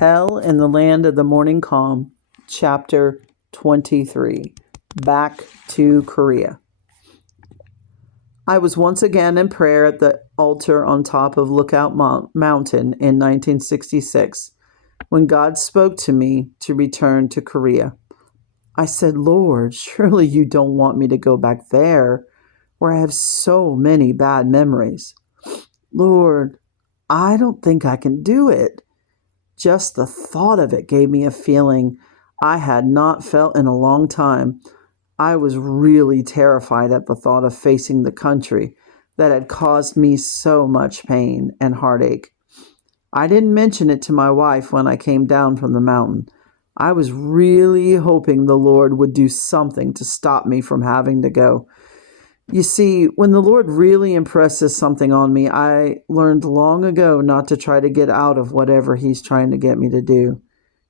Hell in the Land of the Morning Calm, Chapter 23, Back to Korea. I was once again in prayer at the altar on top of Lookout Mountain in 1966 when God spoke to me to return to Korea. I said, Lord, surely you don't want me to go back there where I have so many bad memories. Lord, I don't think I can do it. Just the thought of it gave me a feeling I had not felt in a long time. I was really terrified at the thought of facing the country that had caused me so much pain and heartache. I didn't mention it to my wife when I came down from the mountain. I was really hoping the Lord would do something to stop me from having to go. You see, when the Lord really impresses something on me, I learned long ago not to try to get out of whatever He's trying to get me to do.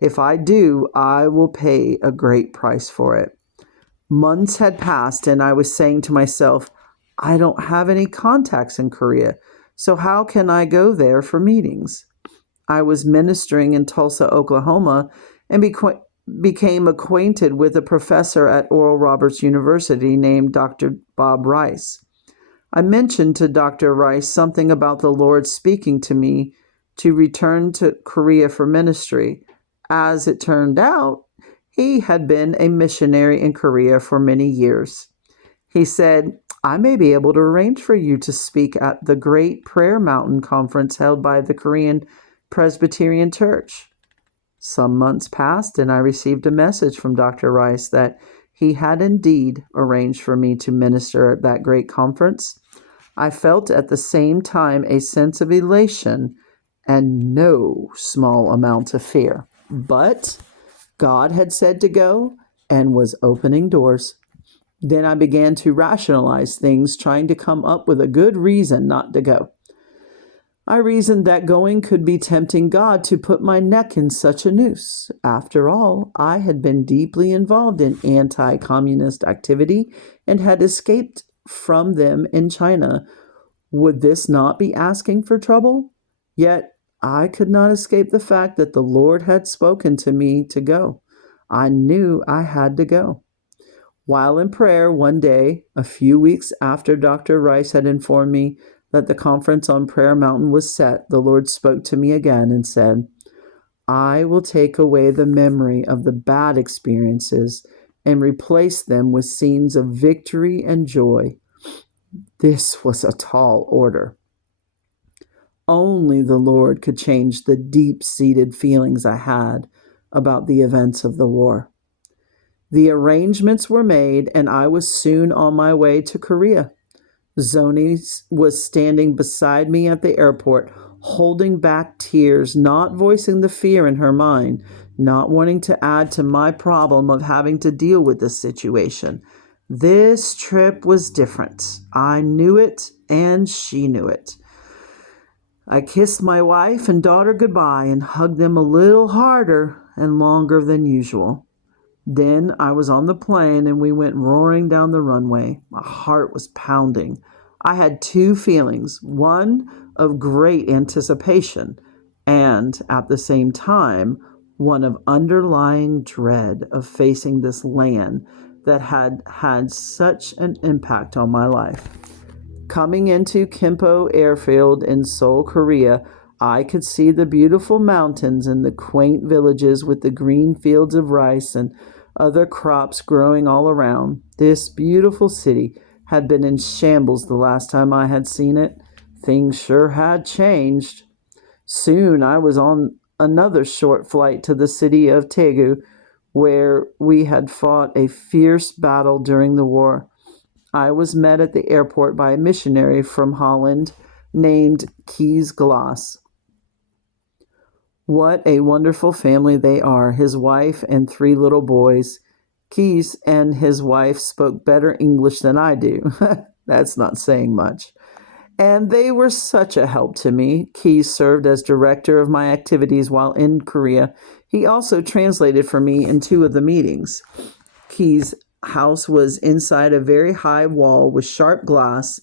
If I do, I will pay a great price for it. Months had passed, and I was saying to myself, I don't have any contacts in Korea, so how can I go there for meetings? I was ministering in Tulsa, Oklahoma, and became acquainted with a professor at Oral Roberts University named Dr. Bob Rice. I mentioned to Dr. Rice something about the Lord speaking to me to return to Korea for ministry. As it turned out, he had been a missionary in Korea for many years. He said, I may be able to arrange for you to speak at the Great Prayer Mountain Conference held by the Korean Presbyterian Church. Some months passed, and I received a message from Dr. Rice that he had indeed arranged for me to minister at that great conference. I felt at the same time a sense of elation and no small amount of fear. But God had said to go and was opening doors. Then I began to rationalize things, trying to come up with a good reason not to go. I reasoned that going could be tempting God to put my neck in such a noose. After all, I had been deeply involved in anti-communist activity and had escaped from them in China. Would this not be asking for trouble? Yet I could not escape the fact that the Lord had spoken to me to go. I knew I had to go. While in prayer one day, a few weeks after Dr. Rice had informed me that the conference on Prayer Mountain was set, the Lord spoke to me again and said, I will take away the memory of the bad experiences and replace them with scenes of victory and joy. This was a tall order. Only the Lord could change the deep-seated feelings I had about the events of the war. The arrangements were made, and I was soon on my way to Korea. Zoni was standing beside me at the airport, holding back tears, not voicing the fear in her mind, not wanting to add to my problem of having to deal with this situation. This trip was different. I knew it, and she knew it. I kissed my wife and daughter goodbye and hugged them a little harder and longer than usual. Then I was on the plane and we went roaring down the runway. My heart was pounding. I had two feelings, one of great anticipation and, at the same time, one of underlying dread of facing this land that had had such an impact on my life. Coming into Kimpo Airfield in Seoul, Korea, I could see the beautiful mountains and the quaint villages with the green fields of rice and other crops growing all around. This beautiful city had been in shambles the last time I had seen it. Things sure had changed. Soon I was on another short flight to the city of Daegu, where we had fought a fierce battle during the war. I was met at the airport by a missionary from Holland named Kees Glass. What a wonderful family they are, his wife and 3 little boys. Kees and his wife spoke better English than I do. That's not saying much. And they were such a help to me. Kees served as director of my activities while in Korea. He also translated for me in 2 of the meetings. Kees' house was inside a very high wall with sharp glass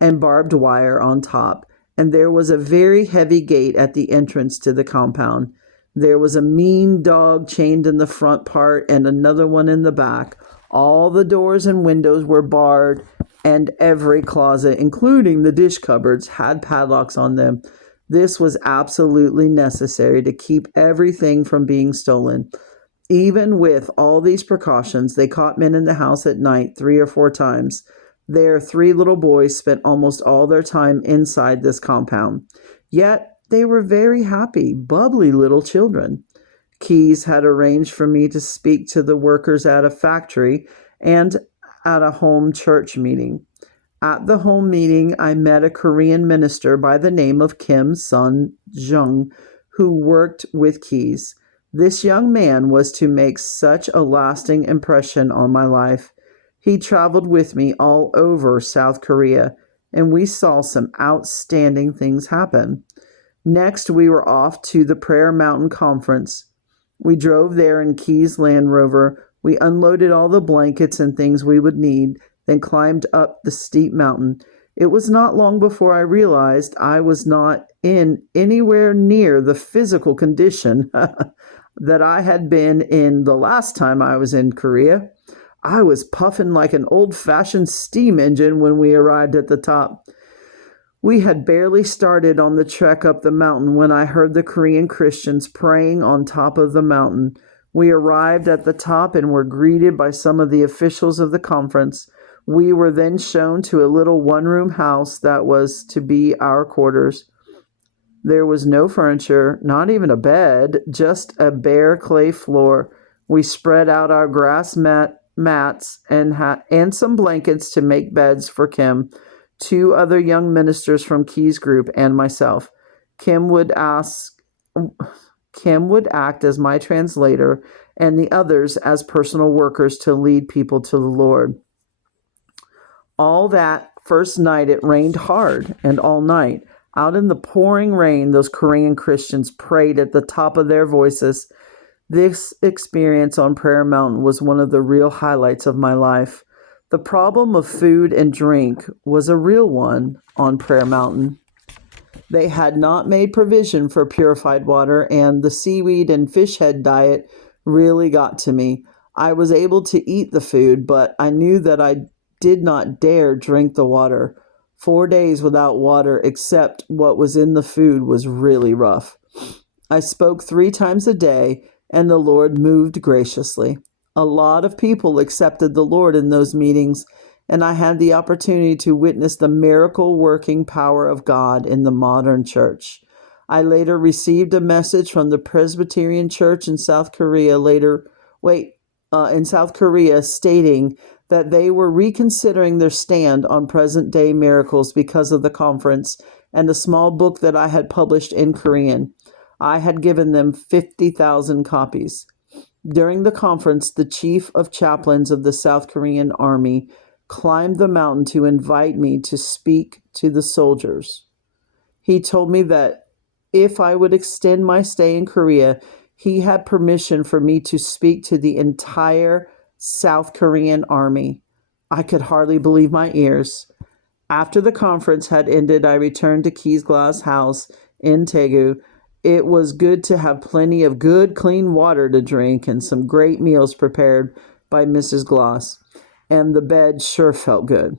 and barbed wire on top, and there was a very heavy gate at the entrance to the compound. There was a mean dog chained in the front part and another one in the back. All the doors and windows were barred, and every closet, including the dish cupboards, had padlocks on them. This was absolutely necessary to keep everything from being stolen. Even with all these precautions, they caught men in the house at night 3 or 4 times. Their 3 little boys spent almost all their time inside this compound. Yet they were very happy, bubbly little children. Keyes had arranged for me to speak to the workers at a factory and at a home church meeting. At the home meeting, I met a Korean minister by the name of Kim Sun Jung, who worked with Keyes. This young man was to make such a lasting impression on my life. He traveled with me all over South Korea, and we saw some outstanding things happen. Next, we were off to the Prayer Mountain Conference. We drove there in Keyes Land Rover. We unloaded all the blankets and things we would need, then climbed up the steep mountain. It was not long before I realized I was not in anywhere near the physical condition that I had been in the last time I was in Korea. I was puffing like an old-fashioned steam engine when we arrived at the top. We had barely started on the trek up the mountain when I heard the Korean Christians praying on top of the mountain. We arrived at the top and were greeted by some of the officials of the conference. We were then shown to a little one-room house that was to be our quarters. There was no furniture, not even a bed, just a bare clay floor. We spread out our grass mats and some blankets to make beds for Kim, 2 other young ministers from Key's group, and myself. Kim would act as my translator, and the others as personal workers to lead people to the Lord. All that first night it rained hard, and all night, out in the pouring rain, those Korean Christians prayed at the top of their voices. This experience on Prayer Mountain was one of the real highlights of my life. The problem of food and drink was a real one on Prayer Mountain. They had not made provision for purified water, and the seaweed and fish head diet really got to me. I was able to eat the food, but I knew that I did not dare drink the water. 4 days without water except what was in the food was really rough. I spoke 3 times a day, and the Lord moved graciously. A lot of people accepted the Lord in those meetings, and I had the opportunity to witness the miracle-working power of God in the modern church. I later received a message from the Presbyterian Church in South Korea stating that they were reconsidering their stand on present-day miracles because of the conference and the small book that I had published in Korean. I had given them 50,000 copies. During the conference, the chief of chaplains of the South Korean Army climbed the mountain to invite me to speak to the soldiers. He told me that if I would extend my stay in Korea, he had permission for me to speak to the entire South Korean Army. I could hardly believe my ears. After the conference had ended, I returned to Keyes Glass House in Daegu. It was good to have plenty of good, clean water to drink and some great meals prepared by Mrs. Glass. And the bed sure felt good.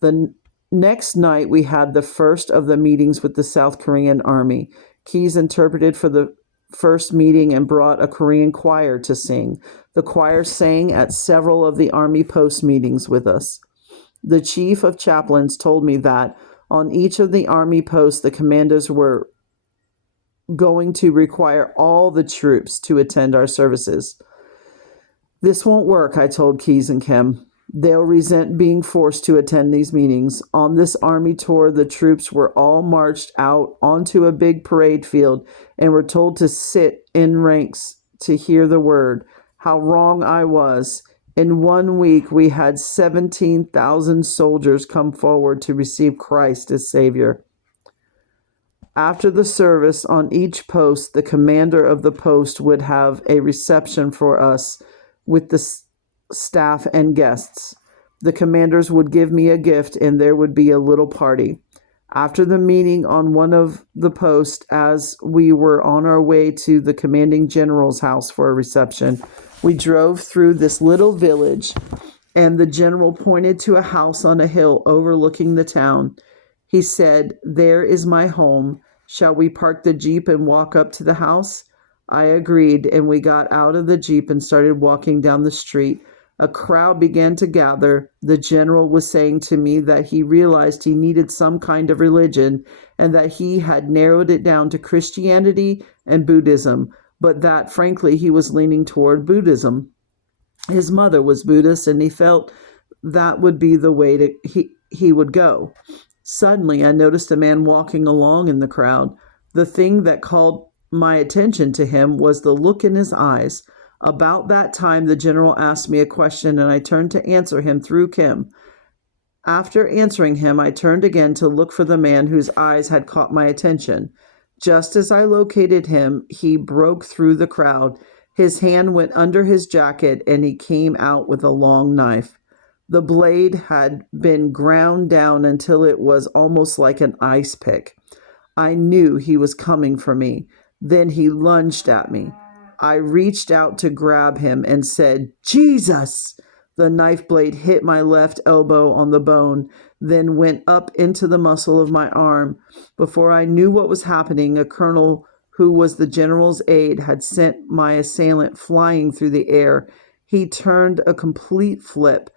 The next night, we had the first of the meetings with the South Korean Army. Keyes interpreted for the first meeting and brought a Korean choir to sing. The choir sang at several of the Army post meetings with us. The chief of chaplains told me that on each of the Army posts, the commanders were going to require all the troops to attend our services. This won't work, I told Keyes and Kim. They'll resent being forced to attend these meetings. On this Army tour, the troops were all marched out onto a big parade field and were told to sit in ranks to hear the word. How wrong I was. In 1 week, we had 17,000 soldiers come forward to receive Christ as Savior. After the service, on each post, the commander of the post would have a reception for us with the staff and guests. The commanders would give me a gift, and there would be a little party. After the meeting on one of the posts, as we were on our way to the commanding general's house for a reception, we drove through this little village, and the general pointed to a house on a hill overlooking the town. He said, "There is my home. Shall we park the Jeep and walk up to the house?" I agreed, and we got out of the Jeep and started walking down the street. A crowd began to gather. The general was saying to me that he realized he needed some kind of religion and that he had narrowed it down to Christianity and Buddhism, but that, frankly, he was leaning toward Buddhism. His mother was Buddhist, and he felt that would be the way he would go. Suddenly, I noticed a man walking along in the crowd. The thing that called my attention to him was the look in his eyes. About that time, the general asked me a question, and I turned to answer him through Kim. After answering him, I turned again to look for the man whose eyes had caught my attention. Just as I located him, he broke through the crowd. His hand went under his jacket, and he came out with a long knife. The blade had been ground down until it was almost like an ice pick. I knew he was coming for me. Then he lunged at me. I reached out to grab him and said, "Jesus!" The knife blade hit my left elbow on the bone, then went up into the muscle of my arm. Before I knew what was happening, a colonel who was the general's aide had sent my assailant flying through the air. He turned a complete flip.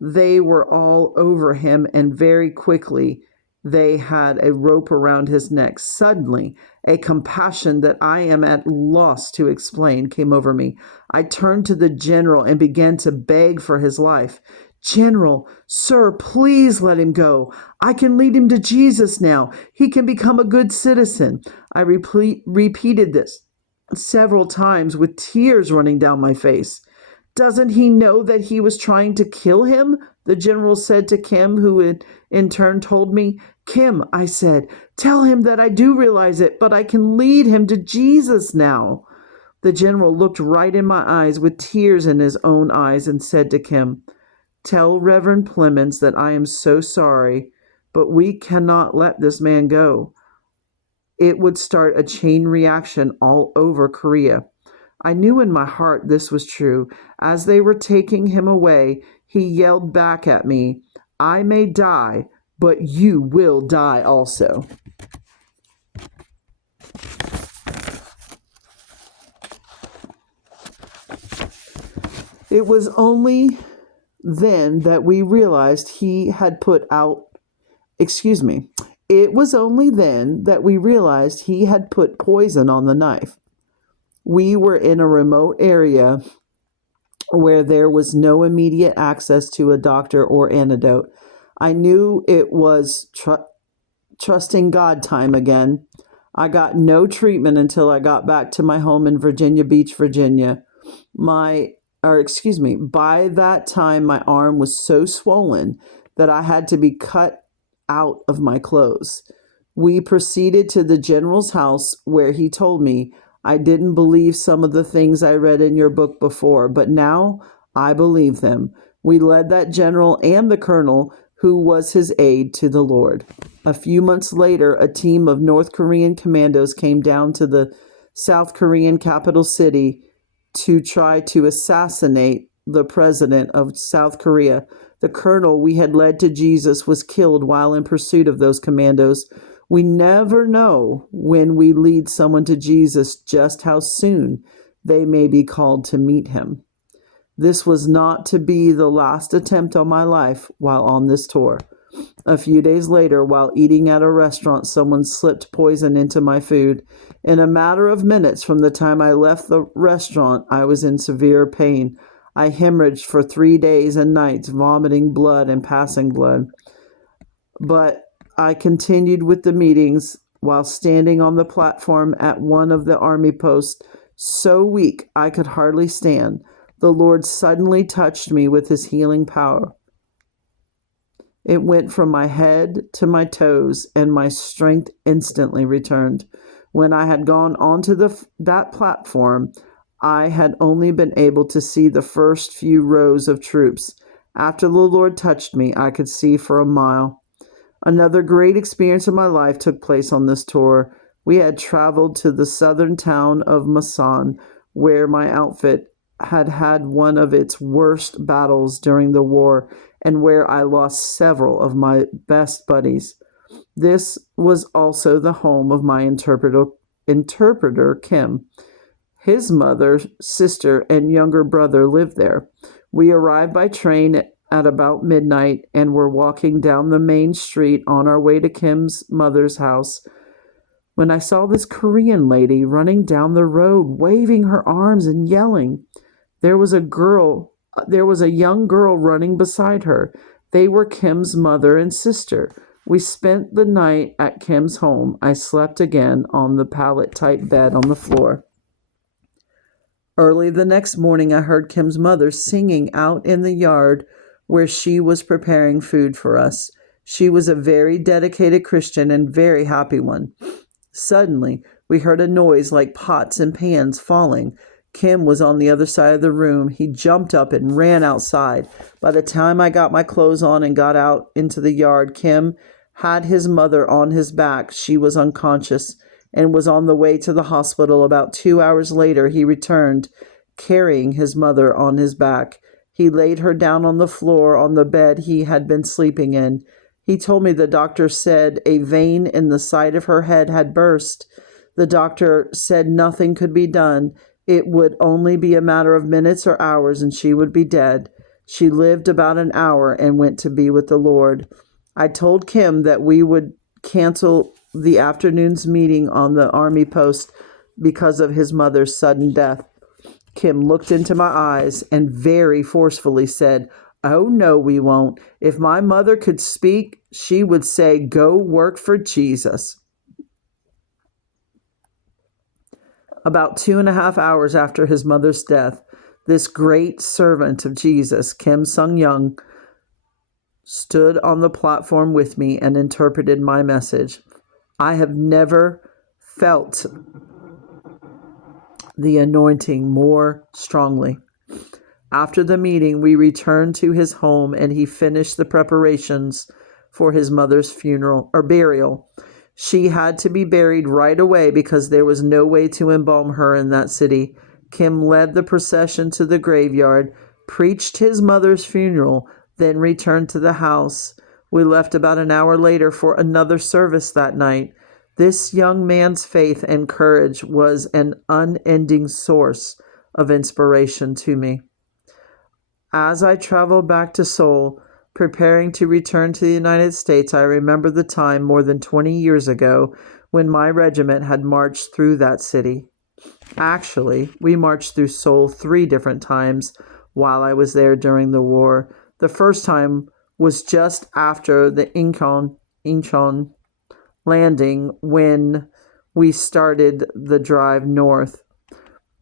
They were all over him, and very quickly they had a rope around his neck. Suddenly, a compassion that I am at loss to explain came over me. I turned to the general and began to beg for his life. "General, sir, please let him go. I can lead him to Jesus now. He can become a good citizen." I repeated this several times with tears running down my face. "Doesn't he know that he was trying to kill him?" the general said to Kim, who in turn told me. "Kim," I said, "tell him that I do realize it, but I can lead him to Jesus now." The general looked right in my eyes with tears in his own eyes and said to Kim, "Tell Reverend Plemmons that I am so sorry, but we cannot let this man go. It would start a chain reaction all over Korea." I knew in my heart this was true. As they were taking him away, he yelled back at me, "I may die, but you will die also." It was only then that we realized he had put out, It was only then that we realized he had put poison on the knife. We were in a remote area where there was no immediate access to a doctor or antidote. I knew it was trusting God time again. I got no treatment until I got back to my home in Virginia Beach, Virginia. By that time, my arm was so swollen that I had to be cut out of my clothes. We proceeded to the general's house, where he told me, "I didn't believe some of the things I read in your book before, but now I believe them." We led that general and the colonel, who was his aide, to the Lord. A few months later, a team of North Korean commandos came down to the South Korean capital city to try to assassinate the president of South Korea. The colonel we had led to Jesus was killed while in pursuit of those commandos. We never know when we lead someone to Jesus just how soon they may be called to meet him. This was not to be the last attempt on my life while on this tour. A few days later, while eating at a restaurant, someone slipped poison into my food. In a matter of minutes from the time I left the restaurant, I was in severe pain. I hemorrhaged for 3 days and nights, vomiting blood and passing blood. But I continued with the meetings while standing on the platform at one of the army posts, so weak I could hardly stand. The Lord suddenly touched me with his healing power. It went from my head to my toes, and my strength instantly returned. When I had gone onto that platform, I had only been able to see the first few rows of troops. After the Lord touched me, I could see for a mile. Another great experience of my life took place on this tour. We had traveled to the southern town of Masan, where my outfit had had one of its worst battles during the war and where I lost several of my best buddies. This was also the home of my interpreter Kim. His mother, sister, and younger brother lived there. We arrived by train at about midnight and were walking down the main street on our way to Kim's mother's house when I saw this Korean lady running down the road, waving her arms and yelling. There was a young girl running beside her. They were Kim's mother and sister. We spent the night at Kim's home. I slept again on the pallet-type bed on the floor. Early the next morning, I heard Kim's mother singing out in the yard where she was preparing food for us. She was a very dedicated Christian and very happy one. Suddenly, we heard a noise like pots and pans falling. Kim was on the other side of the room. He jumped up and ran outside. By the time I got my clothes on and got out into the yard, Kim had his mother on his back. She was unconscious and was on the way to the hospital. About 2 hours later, he returned, carrying his mother on his back. He laid her down on the floor on the bed he had been sleeping in. He told me the doctor said a vein in the side of her head had burst. The doctor said nothing could be done. It would only be a matter of minutes or hours and she would be dead. She lived about an hour and went to be with the Lord. I told Kim that we would cancel the afternoon's meeting on the army post because of his mother's sudden death. Kim looked into my eyes and very forcefully said, "Oh, no, we won't. If my mother could speak, she would say, 'Go work for Jesus.'" About 2.5 hours after his mother's death, this great servant of Jesus, Kim Sung-young, stood on the platform with me and interpreted my message. I have never felt the anointing more strongly. After the meeting, we returned to his home and he finished the preparations for his mother's funeral or burial. She had to be buried right away because there was no way to embalm her in that city. Kim led the procession to the graveyard, preached his mother's funeral, then returned to the house. We left about an hour later for another service that night. This young man's faith and courage was an unending source of inspiration to me. As I traveled back to Seoul, preparing to return to the United States, I remember the time more than 20 years ago when my regiment had marched through that city. Actually, we marched through Seoul 3 different times while I was there during the war. The first time was just after the Incheon landing when we started the drive north.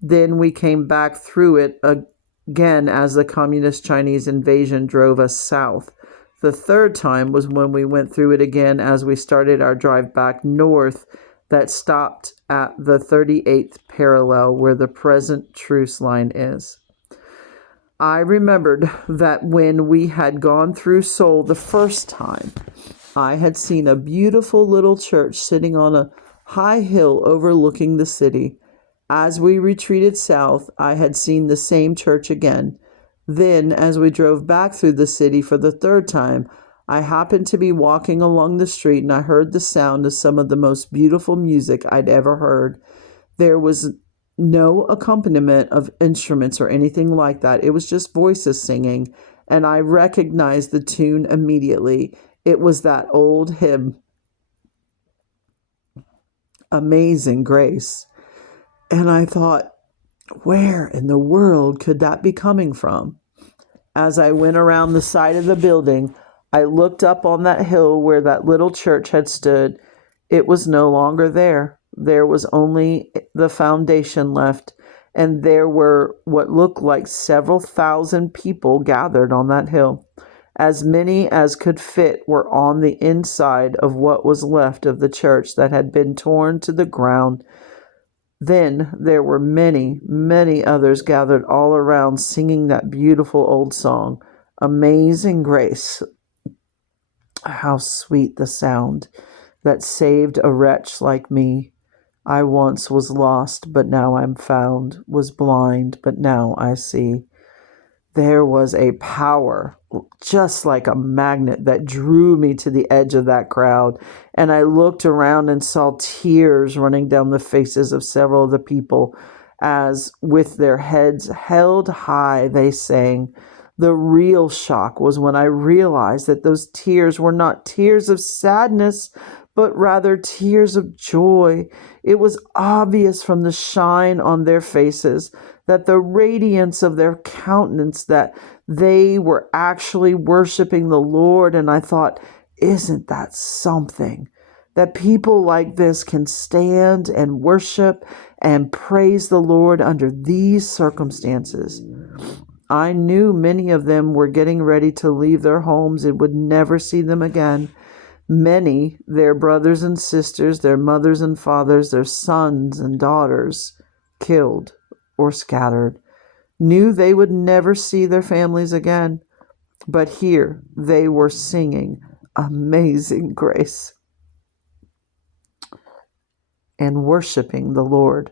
Then we came back through it again as the communist Chinese invasion drove us south. The third time was when we went through it again as we started our drive back north that stopped at the 38th parallel where the present truce line is. I remembered that when we had gone through Seoul the first time, I had seen a beautiful little church sitting on a high hill overlooking the city. As we retreated south, I had seen the same church again. Then, as we drove back through the city for the third time, I happened to be walking along the street and I heard the sound of some of the most beautiful music I'd ever heard. There was no accompaniment of instruments or anything like that. It was just voices singing, and I recognized the tune immediately. It was that old hymn, Amazing Grace. And I thought, where in the world could that be coming from? As I went around the side of the building, I looked up on that hill where that little church had stood. It was no longer there. There was only the foundation left, and there were what looked like several thousand people gathered on that hill. As many as could fit were on the inside of what was left of the church that had been torn to the ground. Then there were many, many others gathered all around singing that beautiful old song, Amazing Grace. How sweet the sound that saved a wretch like me. I once was lost, but now I'm found, was blind, but now I see. There was a power, just like a magnet, that drew me to the edge of that crowd. And I looked around and saw tears running down the faces of several of the people as, with their heads held high, they sang. The real shock was when I realized that those tears were not tears of sadness, but rather tears of joy. It was obvious from the shine on their faces, that the radiance of their countenance, that they were actually worshiping the Lord. And I thought, isn't that something? That people like this can stand and worship and praise the Lord under these circumstances. I knew many of them were getting ready to leave their homes and would never see them again. Many, their brothers and sisters, their mothers and fathers, their sons and daughters, killed or scattered, knew they would never see their families again. But here they were singing Amazing Grace and worshiping the Lord.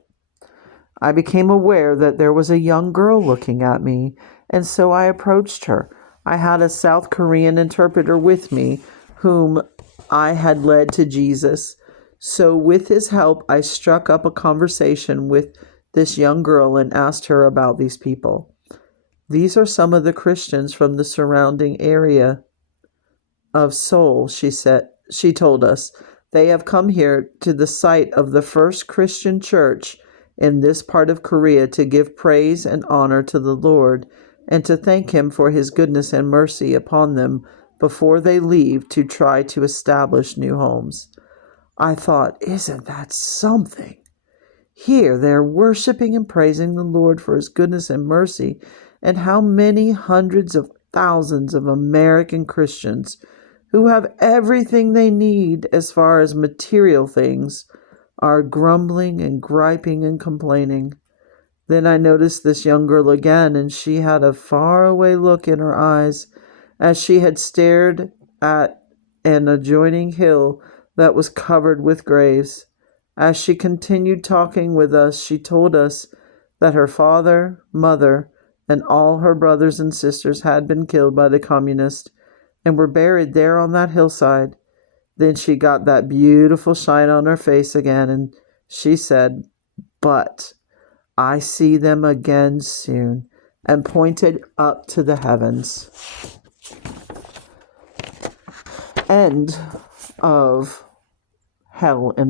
I became aware that there was a young girl looking at me, and so I approached her. I had a South Korean interpreter with me, whom I had led to Jesus. So with his help, I struck up a conversation with this young girl and asked her about these people. These are some of the Christians from the surrounding area of Seoul, she said. She told us. They have come here to the site of the first Christian church in this part of Korea to give praise and honor to the Lord and to thank him for his goodness and mercy upon them before they leave to try to establish new homes. I thought, isn't that something? Here they're worshiping and praising the Lord for his goodness and mercy, and how many hundreds of thousands of American Christians who have everything they need as far as material things are grumbling and griping and complaining. Then I noticed this young girl again, and she had a faraway look in her eyes as she had stared at an adjoining hill that was covered with graves. As she continued talking with us, she told us that her father, mother, and all her brothers and sisters had been killed by the communists and were buried there on that hillside. Then she got that beautiful shine on her face again, and she said, "But I see them again soon," and pointed up to the heavens. End of Hell in